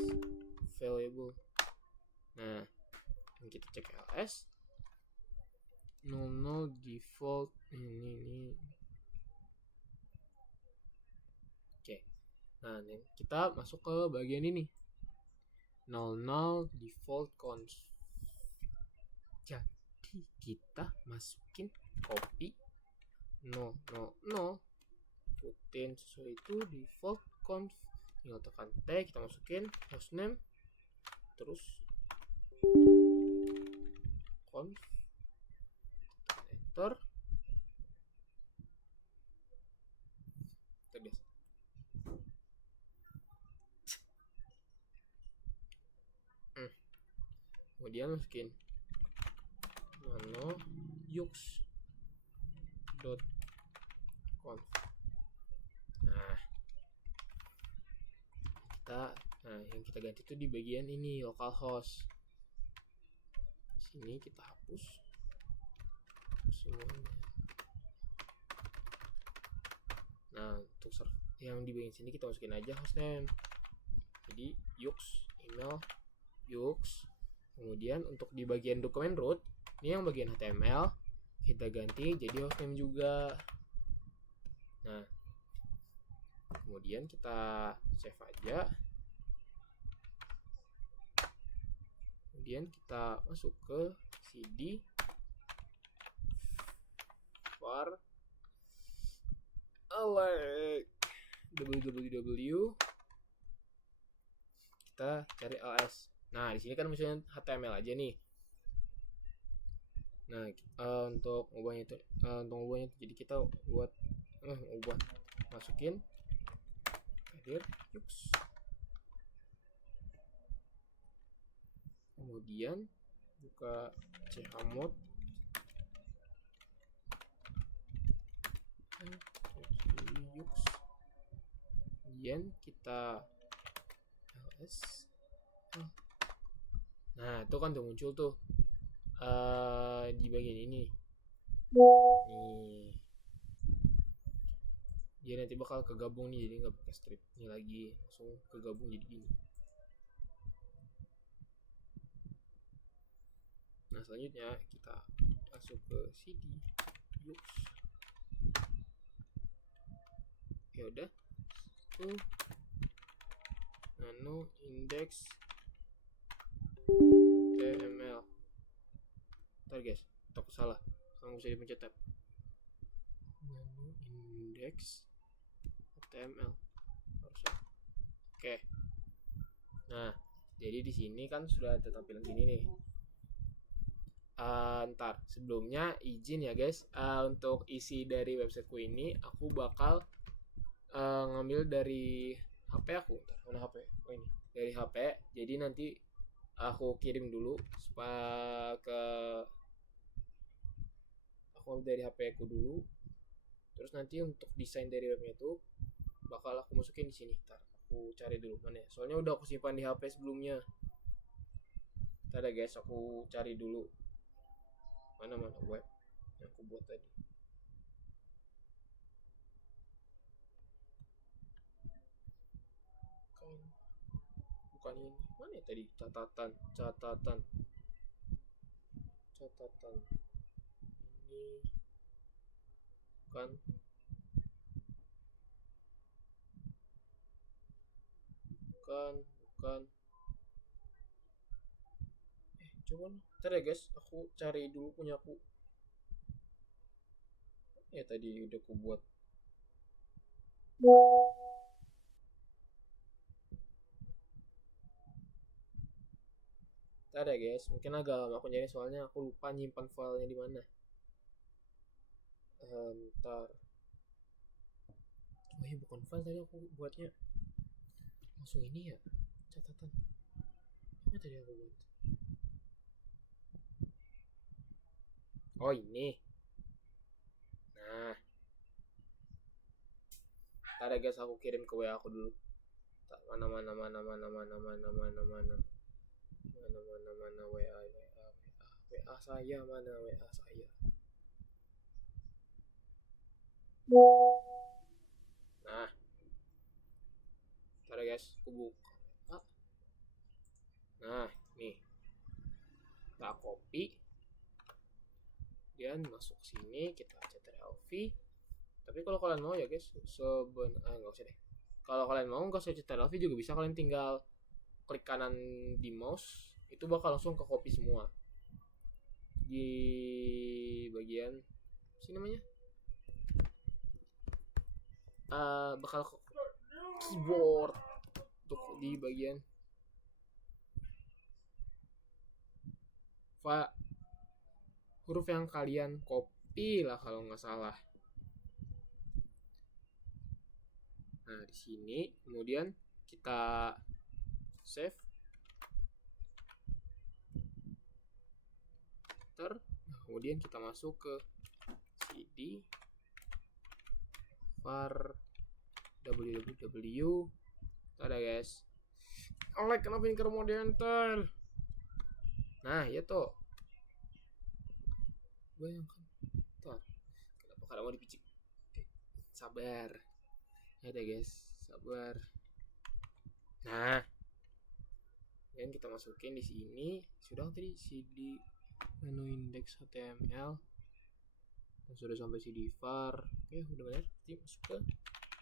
available. Nah, kita cek ls 00 default ini. Oke. Nah, kita masuk ke bagian ini 00 default conf. Jadi kita masukin copy 000, putin sesuai itu default conf. Tinggal tekan T, kita masukin hostname, terus conf, enter. Guys. Kemudian masukin nano yux.conf. Nah, yang kita ganti itu di bagian ini localhost. Sini kita hapus semuanya. Nah, untuk yang di bagian sini kita masukin aja hostname. Jadi yux, email yux. Kemudian untuk di bagian dokumen root, ini yang bagian HTML kita ganti jadi hostname juga. Nah, kemudian kita save aja. Kemudian kita masuk ke cd var www kita cari ls. Nah di sini kan misalnya HTML aja nih. Nah untuk ubahnya itu jadi kita buat ubah, masukin header yuks, kemudian buka chmod, yuks, kemudian kita ls. Nah itu kan udah muncul tuh di bagian ini nih, dia nanti bakal kegabung nih, jadi nggak pakai strip ini lagi, langsung kegabung jadi gini. Nah selanjutnya kita masuk ke cd yuks, ya udah tuh nano index html. Ntar guys, takut salah, kamu bisa dipencet tab. Nano index html harusnya. Oke. Nah, jadi di sini kan sudah ada tampilan gini nih. Ntar sebelumnya izin ya guys, untuk isi dari websiteku ini aku bakal ngambil dari HP aku. Ntar mana HP? Oh ini, dari HP. Jadi nanti aku kirim dulu aku dari HP aku dulu. Terus nanti untuk desain dari webnya itu bakal aku masukin di sini. Ntar aku cari dulu mana ya. Soalnya udah aku simpan di HP sebelumnya. Ntar ya guys, aku cari dulu mana web yang aku buat tadi. Bukan ini, mana ya tadi, catatan ini bukan coba ntar ya guys, aku cari dulu punya aku ya, tadi udah aku buat. Ntar ya guys, mungkin agak lama aku nyari soalnya aku lupa nyimpan filenya di mana. Ntar oh iya, bukan file tadi aku buatnya, langsung ini ya, catatan apa tadi aku buat. Oh ini. Nah ntar ya guys, aku kirim ke WA aku dulu. Mana WA saya, mana WA saya. Nah ntar ya guys, aku buka. Nah nih, kita copy dan masuk sini, kita ctrl-v. Tapi kalau kalian mau ya guys, nggak usah deh. Kalau kalian mau nggak usah ctrl-v juga bisa, kalian tinggal klik kanan di mouse, itu bakal langsung ke copy semua di bagian sini namanya, bakal keyboard untuk di bagian huruf yang kalian copy lah kalau nggak salah. Nah di sini kemudian kita save. Kemudian kita masuk ke cd var www. Ada guys, kenapa ini mau di enter. Nah ya toh, bayangkan ntar kenapa kadang mau dipicik. Sabar ya deh guys, sabar. Nah dan kita masukin di sini sudah tadi cd menu index html, sudah sampai cd var. Oke udah benar, nanti masuk ke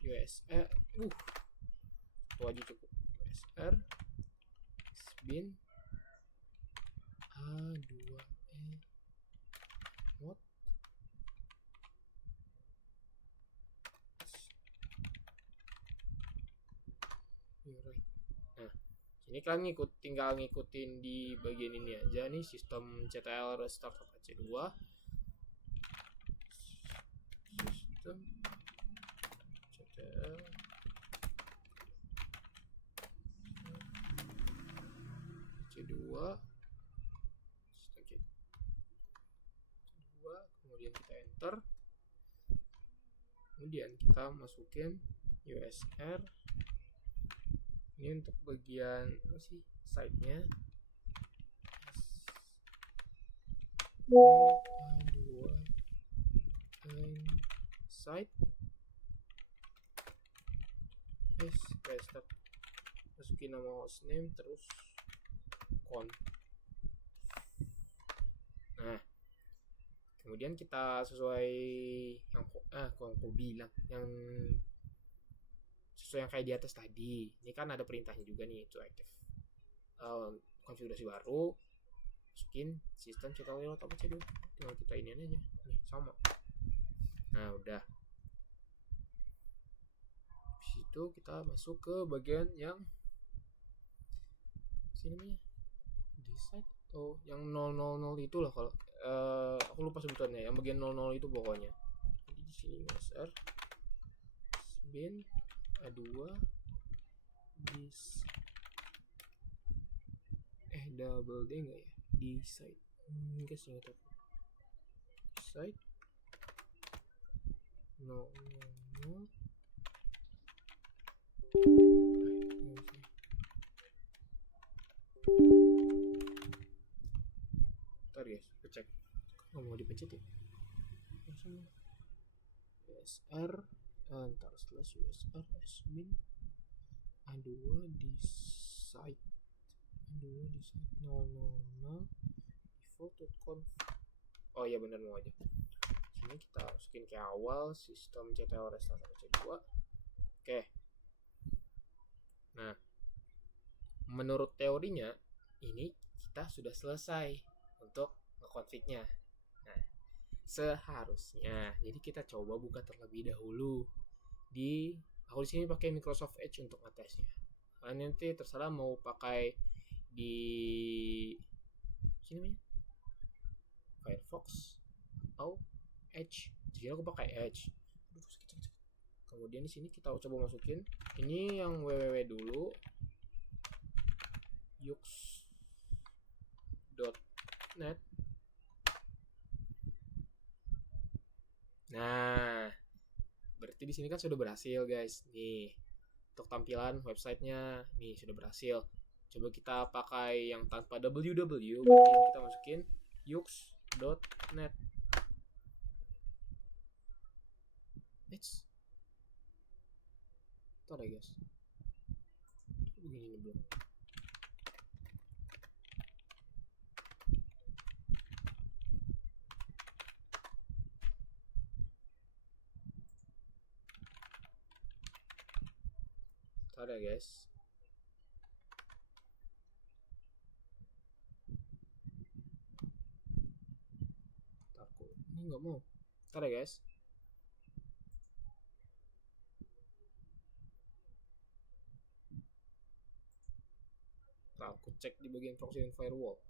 usr. Itu aja cukup. usr bin a2e mod Ini kalian tinggal ngikutin di bagian ini aja nih, sistem CTL restart Apache 2. Sistem CTL Apache 2. Sistem CTL 2, kemudian kita enter. Kemudian kita masukin USR. Ini untuk bagian apa sih, site-nya. S2 and site restart, masukin nama hostname terus conf. Nah, kemudian kita sesuai yang aku bilang, yang sesuai yang kayak di atas tadi. Ini kan ada perintahnya juga nih, to active konfigurasi baru, masukin sistem CTL lewat Apache 2. Tinggal kita ini aja nih, sama. Nah, udah. Habis itu kita masuk ke bagian yang sini, di site atau yang 000 itu lah, kalau aku lupa sebutannya, yang bagian 00 itu pokoknya. Jadi di sini usr bin a2 dis double d enggak ya, di site guys, ingat aku site 000. Ntar guys, cek nggak mau dipencet ya langsung usr ntar slash usr sbin a2 di site 000 default.conf. Oh iya bener, mau aja sini kita masukin ke awal sistem CTL restart Apache 2. Oke. Nah, menurut teorinya ini kita sudah selesai untuk ngekonfignya. Nah, seharusnya jadi kita coba buka terlebih dahulu di, aku di sini pakai Microsoft Edge untuk ngetesnya. Kalian nanti terserah mau pakai di sini Firefox atau Edge. Jadi aku pakai Edge. Kemudian di sini kita coba masukin ini yang www dulu, yux.net. Nah, berarti di sini kan sudah berhasil guys. Nih, untuk tampilan websitenya nih sudah berhasil. Coba kita pakai yang tanpa www, berarti kita masukin yux.net. Ntar ya guys, begini nih belum. Ntar ya guys. Takut ini nggak mau. Ntar ya guys. Aku cek di bagian proxy and firewall.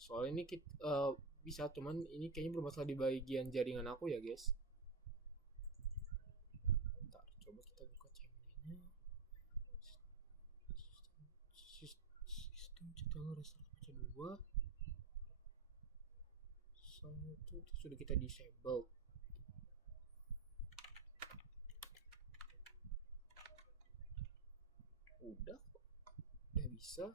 Soalnya ini kita bisa, cuman ini kayaknya bermasalah di bagian jaringan aku ya guys. Bentar, coba kita buka channelnya. Sistem CTL restart Apache 2. Itu sudah kita disable. Udah bisa.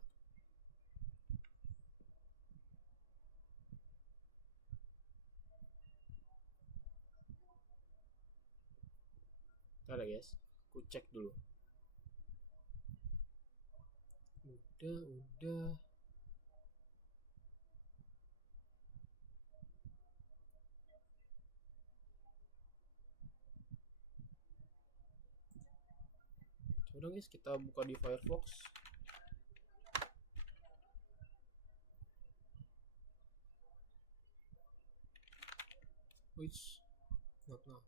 Ntar ya guys, aku cek dulu. Udah. Coba guys, kita buka di Firefox. Which not now.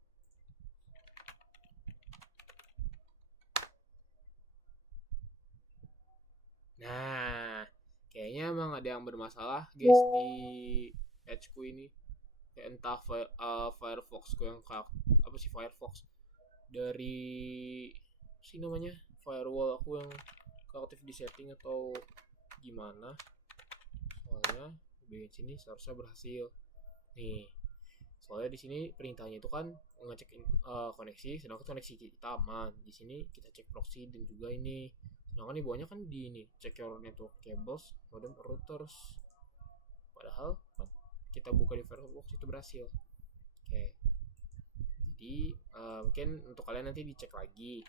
Nah, kayaknya emang ada yang bermasalah guys di Edge-ku ini. Kayak entah Firefox-ku yang apa sih Firefox dari sih namanya firewall aku yang aktif di setting atau gimana. Soalnya di sini seharusnya berhasil. Nih, soalnya di sini perintahnya itu kan ngecek koneksi, sedangkan koneksi kita aman. Di sini kita cek proxy dan juga ini. Sedangkan di bawahnya kan di ini check your network cables, modem, routers. Padahal kan kita buka di Firefox itu berhasil. Oke. Jadi mungkin untuk kalian nanti dicek lagi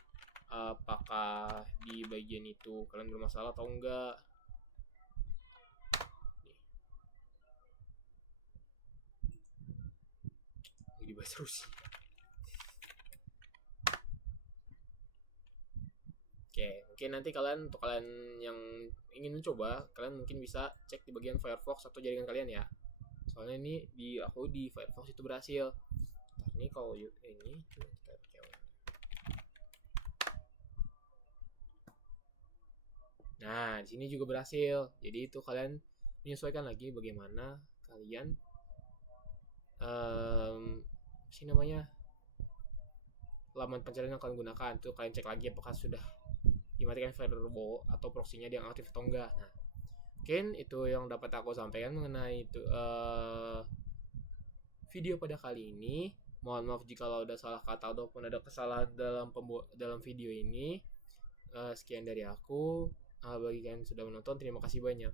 apakah di bagian itu kalian bermasalah atau enggak. Nih. Dibahas terus. Oke, mungkin nanti untuk kalian yang ingin mencoba, kalian mungkin bisa cek di bagian Firefox atau jaringan kalian ya. Soalnya ini aku di Firefox itu berhasil. Ntar ini kalau ini coba kita pakai. Nah, di sini juga berhasil. Jadi itu kalian menyesuaikan lagi bagaimana kalian sih namanya laman pencarian yang kalian gunakan. Itu kalian cek lagi apakah sudah dimatikan firewall atau proxy-nya dia aktif atau enggak. Nah, mungkin itu yang dapat aku sampaikan mengenai itu video pada kali ini. Mohon maaf jika ada salah kata ataupun ada kesalahan dalam video ini. Sekian dari aku. Bagi kalian yang sudah menonton, terima kasih banyak.